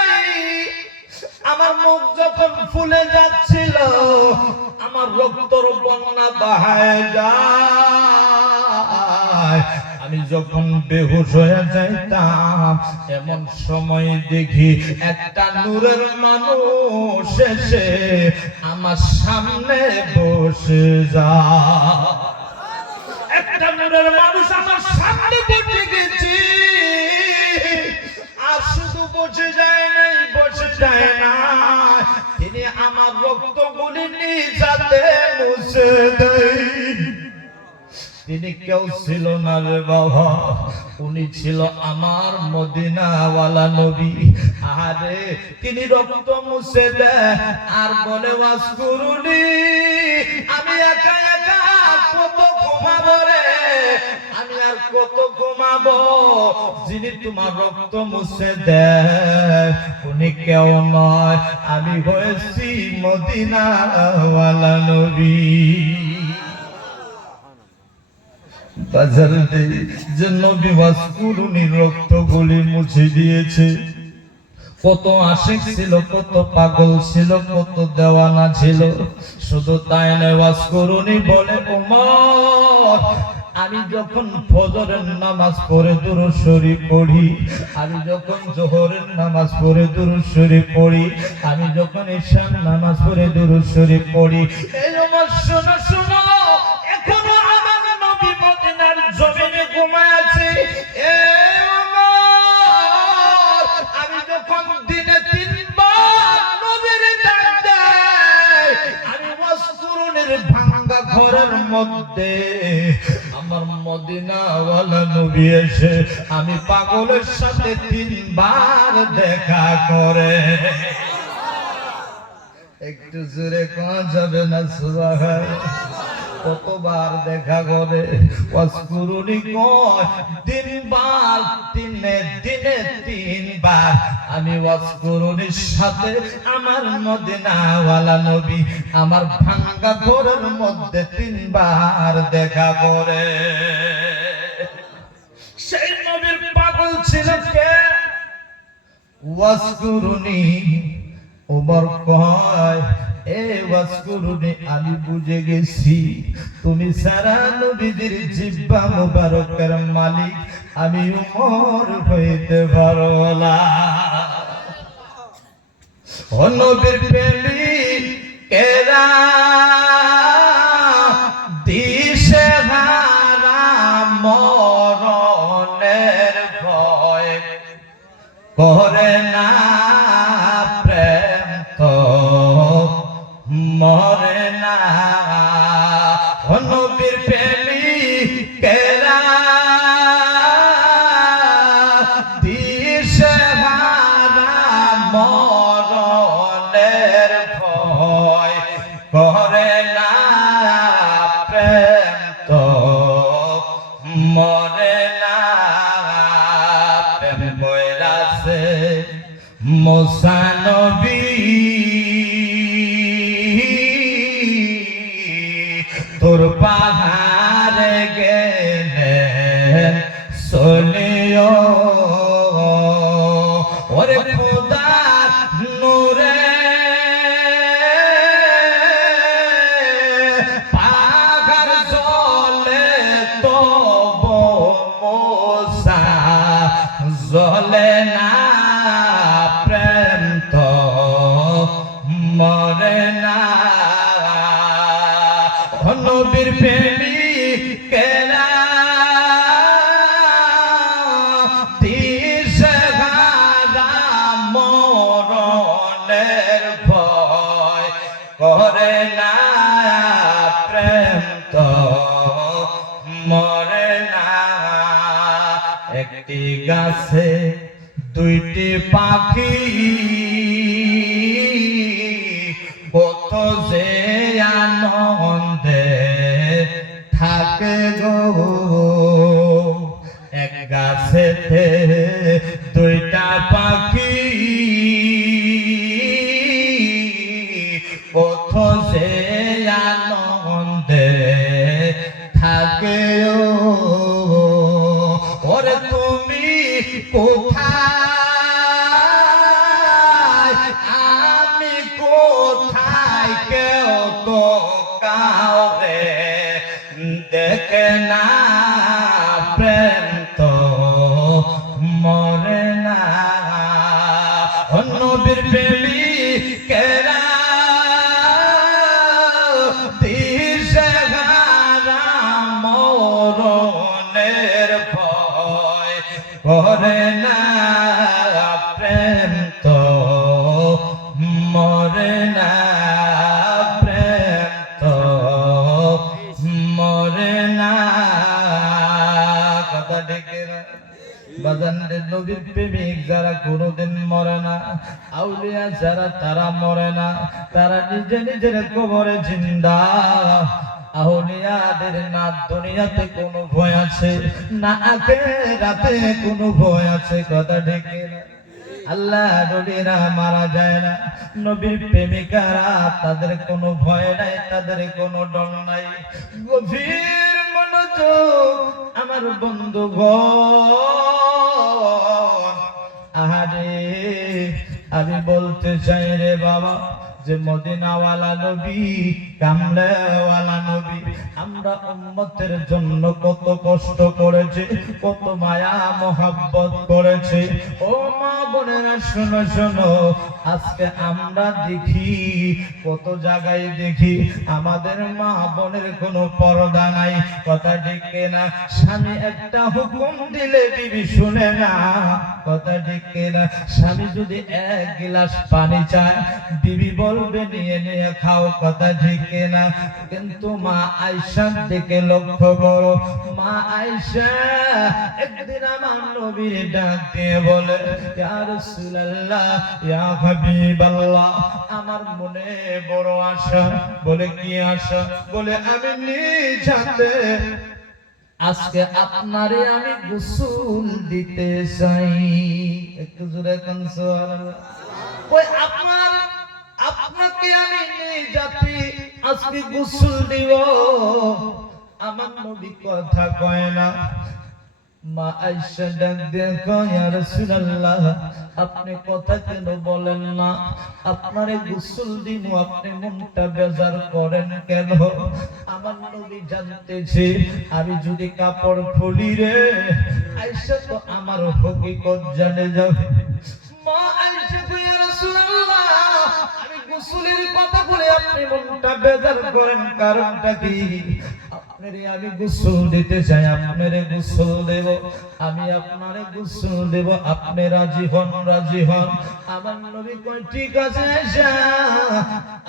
আমার মুখ যখন ফুলে যাচ্ছিল, আমার রক্তর বন্যা বহায় যায়, আমি যখন বেহুশ হয়ে যাইতাম, এমন সময় দেখি একটা নূরের মানুষ এসে আমার সামনে বসে যায়। একটা নূরের মানুষ আমার সামনে বসে গেছে, আর শুধু বসে যায় নাই, বসে যায় না, তিনি আমার রক্তগুলি নিজাতে মুছে দেয়। তিনি কেউ ছিল না রে বাবা, উনি ছিল আমার মদিনাওয়ালা নবী। আরে তিনি রক্ত মুছে দেয় আর বলে ওয়াসকুরুনি, আমি একা একা কত ঘুমাবো রে, আমি আর কত ঘুমাবো? যিনি তোমার রক্ত মুছে দেয় উনি কেউ নয়, আমি হয়েছি মদিনাওয়ালা নবী। যে নবী ওয়াসকুরুনি রক্তগুলি মুছে দিয়েছে, কত আশিক ছিল, কত পাগল ছিল, কত দেওয়ানা ছিল। শুধু তাই নয়, ওয়াসকুরুনি বলে ওমর, আমি যখন ফজরের নামাজ পড়ে দুরূদ শরীফ পড়ি, আমি যখন যোহরের নামাজ পড়ে দুরূদ শরীফ পড়ি, আমি যখন ঈশার নামাজ পড়ে দুরূদ শরীফ পড়ি, এই ওমর শোনো শোনো, এখনো আমার নবী মদিনার জমিনে ঘুমায় আছে। আমি যখন দিনে 3 বার নবীর ডাক দেই, আমি ওয়াসকুরুনির ভাঙা ঘরের মধ্যে আমার মদিনাওয়ালা নবী এসে আমি পাগলের সাথে 3 বার দেখা করে। একটু জোরে কোয়া যাবে না সুবহানাল্লাহ? কতবার দেখা করে? ওয়াসকুরুনি কয় 3 বার, দিনে 3 বার আমি ওয়াসকুরুনির সাথে আমার মদিনাওয়ালা নবী আমার ভাঙ্গা ঘরের মধ্যে 3 বার দেখা করে। সেই নবীর পাগল ছিল কে? ওয়াসকুরুনি। ওমর কয় এ ওয়াসকুরুনি, আমি বুঝে গেছি তুমি সারা নবীজির জিহ্বা মুবারকের মালিক আমি ওমর হইতে পারো না। ও নবীর প্রেমিক কেরা দিশে হারা মরণের ভয় করে না, প্রেম তো মরে না। ও নবীর প্রেমিক কেরা দিশে হারা মরণের ভয় করে না, প্রেম তো মরে না। প্রেম বৈরাছে মুসা নবী তোর পাহাড়ে গেলেন চলিও, ওরে খোদা নূরে পাহাড় জ্বলে তো মুসা জ্বলে না, প্রেম তো মরে না। নবীর প্রেমিক কেরা দিশে হারা মরণের ভয় করে না, প্রেম তো মরে না। একটি গাছে 2টি পাখি কত যে আনন্দে থাকে গো, এক গাছেতে 2টা পাখি কত যে আনন্দে থাকে। ওরে তুমি কোথায় আমি কোথায় কেউ তো কাউরে দেখে না, প্রেম তো মরে না। নবীর প্রেমিক কেরা দিশে হারা মরণের ভয় করে না, প্রেম তো মরে না, প্রেম তো মরে না। কথা ডেকে বাজানের নবীর প্রেমিক যারা কোনোদিন মরে না, আউলিয়া যারা তারা মরে না, তারা নিজে নিজের কবরে জিন্দা। আউলিয়াদের না দুনিয়াতে কোনো ভয় আছে না আখিরাতে কোনো ভয় আছে। কথা ডেকে আল্লাহ নবীরা মারা যায় না, নবীর প্রেমিকারা তাদের কোনো ভয় নাই, তাদের কোনো ডর নাই। গভীর মনোযোগ আমার বন্ধুগণ, আহারে আমি বলতে চাই রে বাবা যে মদিনাওয়ালা নবী, কামলেওয়ালা নবী আমরা উম্মতের জন্য কত কষ্ট করেছি, কত মায়া মোহাব্বত করেছি। ও মা বোনেরা শোনো শোনো, আজকে আমরা দেখি কত জায়গায় দেখি আমাদের মা বোনের কোনো পর্দা নাই, কথা ঠিক না? স্বামী একটা হুকুম দিলে বিবি শুনে না, কথা ঠিক না? স্বামী যদি এক গ্লাস পানি চায় বিবি বলবে নিয়ে নিয়ে খাও, কথা ঠিক না? কিন্তু মা আয়েশার দিকে লক্ষ্য করো, মা আয়েশা একদিন আমার নবীর ডাক দিয়ে বলে, ইয়া রাসূলুল্লাহ, ইয়া হাবিবাল্লাহ, আমার মনে বড় আশা। বলে কি আশা? বলে আমি নিজ হাতে আজকে আপনারে আমি গোসল দিতে চাই। একটু জোরে কান সুবহানাল্লাহ। ওই আপনাকে আমি নিজ হাতে আজকে গোসল দিব। আমার নবী কথা কয় না। মা আয়েশা ডাক দিয়ে কয়, ইয়া রাসূলুল্লাহ, আপনি কথা কেন বলেন না? আপনারে গোসল দিব, আপনি মনটা বেজার করেন কেন? আমার নবী জানতেছে আমি যদি কাপড় খুলি রে আয়েশা তো আমার হকিকত জানে যাবে। মা আয়েশা কয়, ইয়া রাসূলুল্লাহ, আমি গোসলের কথা বলে আপনি মনটা বেজার করেন, কারণটা কি? আমি গোসল দিতে চাই, আপনারে গোসল দেব, আমি আপনারে গোসল দেব, আপনি রাজি হন? রাজি হন? আমার নবী কয়, ঠিক আছে আয়েশা,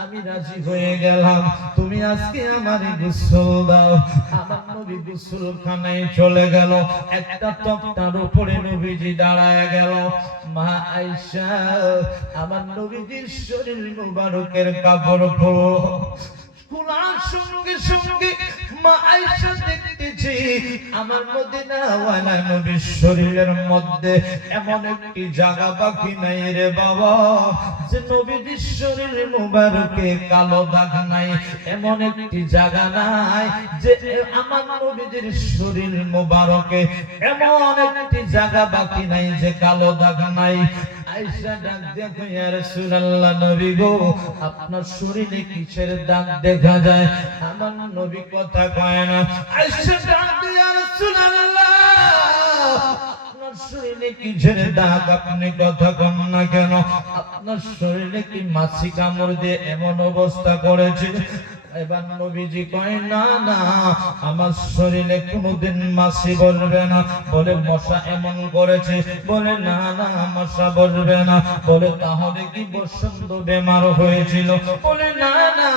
আমি রাজি হয়ে গেলাম, তুমি আজকে আমারে গোসল দাও। আমার নবী গোসলখানায় চলে গেল, একটা তক্তার উপরে নবীজি দাঁড়ায় গেল। মা আয়েশা আমার নবীজির শরীর মুবারকের কাপড় খোলার সঙ্গে সঙ্গে মা আয়েশা দেখতেছি আমার মদিনাওয়ালা নবীর শরীরের মধ্যে এমন একটি জায়গা বাকি নাই রে বাবা, যে নবীর শরীর মুবারকে কালো দাগ নাই, এমন একটি জায়গা নাই যে আমার নবীর শরীর মুবারকে এমন একটি জায়গা বাকি নাই যে কালো দাগ নাই। আয়েশা ডাক দেখো, ইয়া রাসূলুল্লাহ, নবী গো, আপনার শরীরে কিসের দাগ দেখা যায়? আমার নবী কথা কয় না। আয়েশা ডাক দিয়ে, ইয়া রাসূলুল্লাহ, আপনার শরীরে কিসের দাগ? আপনি কথা কন না কেন? আপনার শরীরে কি মাছি কামড় দিয়ে এমন অবস্থা করেছে? এবার নবীজি কয়, না না, আমার শরীরে কোনোদিন মাছি বসবে না। বলে মশা এমন করেছে? বলে না না, মশা বসবে না। বলে তাহলে কি বসন্ত বেমার হয়েছিল? বলে না না,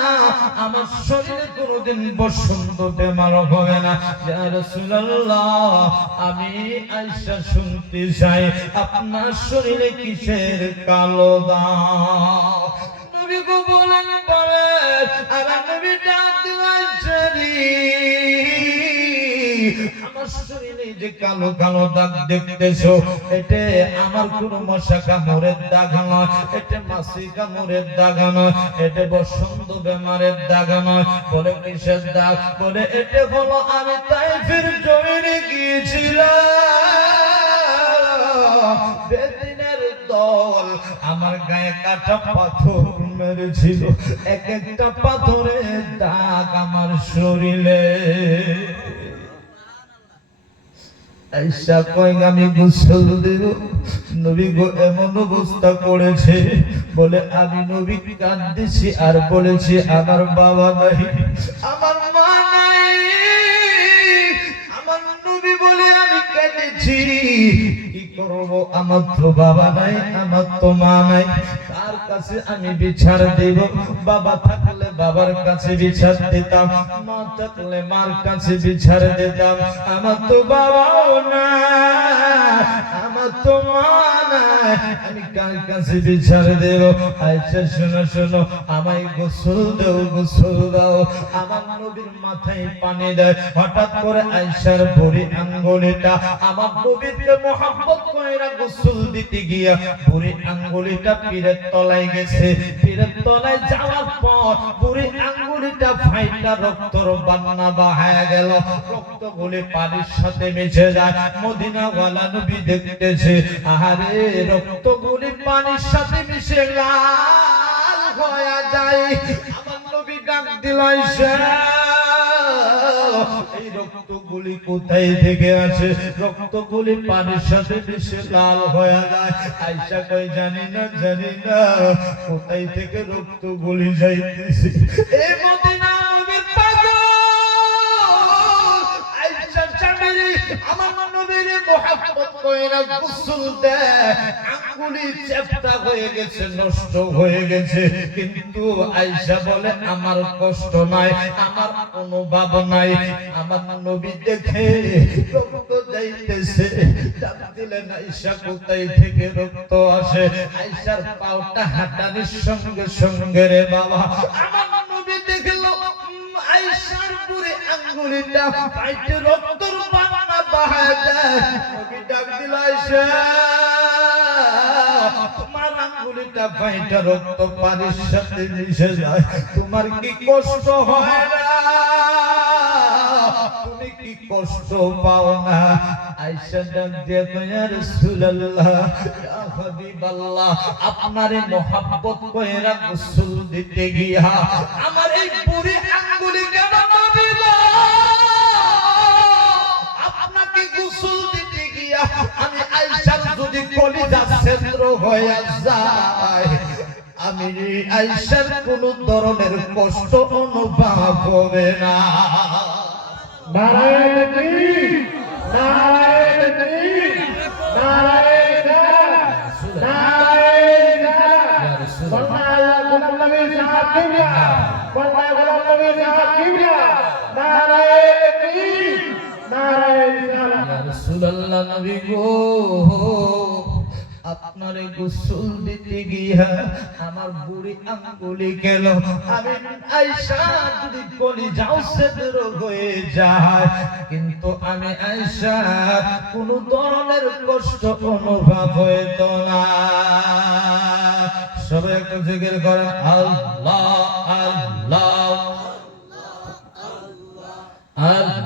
আমার শরীরে কোনোদিন বসন্ত বেমার হবে না। ইয়া রাসূলুল্লাহ, আমি আয়েশা শুনতে চাই আপনার শরীরে কিসের কালো দাগ? নবী গো বলেন, বলেন। আমার নবী ডাক দিলেন, আমার শরীরে যে কালো কালো দাগ দেখতেছো, এটা আমার কোন মশা কামড়ের দাগ নয়, এটা মাছি কামড়ের দাগ নয়, এটা বসন্ত বেমারের দাগ নয়। বলে কিসের দাগ? বলে এটা হলো আমি তাইফের জমিনে গিয়েছিলাম, বেদিনের দল আমার গায়ে কাটা পাথর মেরেছিল, এক একটা পাথরের দাগ আমার শরীরে। আয়েশা কয়, আমি গোসল দেব। নবী গো এমন অবস্থা করেছে, বলে আমি নবী কাঁদতেছি আর বলেছি আমার বাবা নাই, আমার মা নাই। আমার নবী বলে আমি কেঁদেছি, কি করব? আমার তো বাবা নাই, আমার তো মা নাই, কার কাছে আমি বিচার দেব? বাবা থাকলে বাবার কাছে বিচার দিতাম, মা থাকলে মার কাছে বিচার দিতাম, আমার তো বাবাও না, আমার তো মা নাই, আমি কার কাছে বিচার দেব? আয়েশা শোনো শোনো, আমায় গোসল দাও, গোসল দাও। আমার নবীর মাথায় পানি দেয়। হঠাৎ করে আয়েশার বুড়ি আঙ্গুলিটা আমার নবীকে মোহাম্মত কইরা গোসল দিতে গিয়া বুড়ি আঙ্গুলিটা পীরের তলায় গেছে। পীরের তলায় যাওয়ার পর বুড়ি আঙ্গুলিটা ফাইটা রক্তর বান্না বাহায়া গেল, রক্তগুলি পানির সাথে মিশে যায়। মদিনাওয়ালা নবী দেখতেছে, আহারে রক্তগুলি পানির সাথে মিশে লাল হয়ে যায়। আমার নবী ডাক দিল, আয়েশা রক্তগুলি কোথায় থেকে আসে? রক্তগুলি পানির সাথে মিশে লাল হয়ে যায়। আয়েশা কয় জানি না কোথায় থেকে রক্তগুলি যাইতেছে। এই মদিনা নবীর পাগল আয়েশা জামিরি আমার নবীর মুহাব্বত কইরা গোসল দেয়, আঙ্গুলি চ্যাপ্টা হয়ে গেছে, নষ্ট হয়ে গেছে, কিন্তু আয়েশা বলে আমার কষ্ট নাই, আমার কোনো ভাব নাই। আমার নবী দেখে রক্ত যাইতেছে, ডাক দিলেন আয়েশা কোথায় থেকে রক্ত আসে? আয়েশার পাওটা হাঁটানির সঙ্গে সঙ্গে রে বাবা আমার নবী দেখলো আয়েশার পুরে আঙ্গুলিটা পাইতে রক্তর বানা বাহায় যায়। নবী ডাক দিল আয়েশা তোমার আঙ্গুলিটা পাইতে রক্ত পানির সাথে মিশে যায়, তোমার কি কষ্ট হয় না? তুমি কি কষ্ট পাও না? আয়েশা ডাক দিয়ে ইয়া রাসূলুল্লাহ ইয়া হাবিবাল্লাহ আপনারে মোহাব্বত কইরা গোসল দিতে গিয়া আমার এই পুরি আঙ্গুলি কেন নবী গো আপনাকে গোসল দিতে গিয়া আমি আয়েশার যদি কলিজা ছিদ্র হয়ে যায়, আমি আয়েশার কোন ধরনের কষ্ট অনুভব হবে না। নারায়ে তাকবীর, নারায়ে তাকবীর, নারায়ে তাকবীর, নারায়ে তাকবীর। বন্দায় গোলাম নবী সাহেব কিবলা, বন্দায় গোলাম নবী সাহেব কিবলা, নারায়ে তাকবীর, নারায়ে তাকবীর। ইয়া রাসূলুল্লাহ নবী গো আপনারে গোসল দিতে গিয়া আমার বুড়ি আঙ্গুলি গেল, আমি আয়েশা যদি কলিজাও ছিদ্র হয়ে যায়, কিন্তু আমি আয়েশা কোন ধরনের কষ্ট অনুভব হইতো না। সবাই একটু জিকির করেন আল্লাহ আল্লাহ আল্লাহ।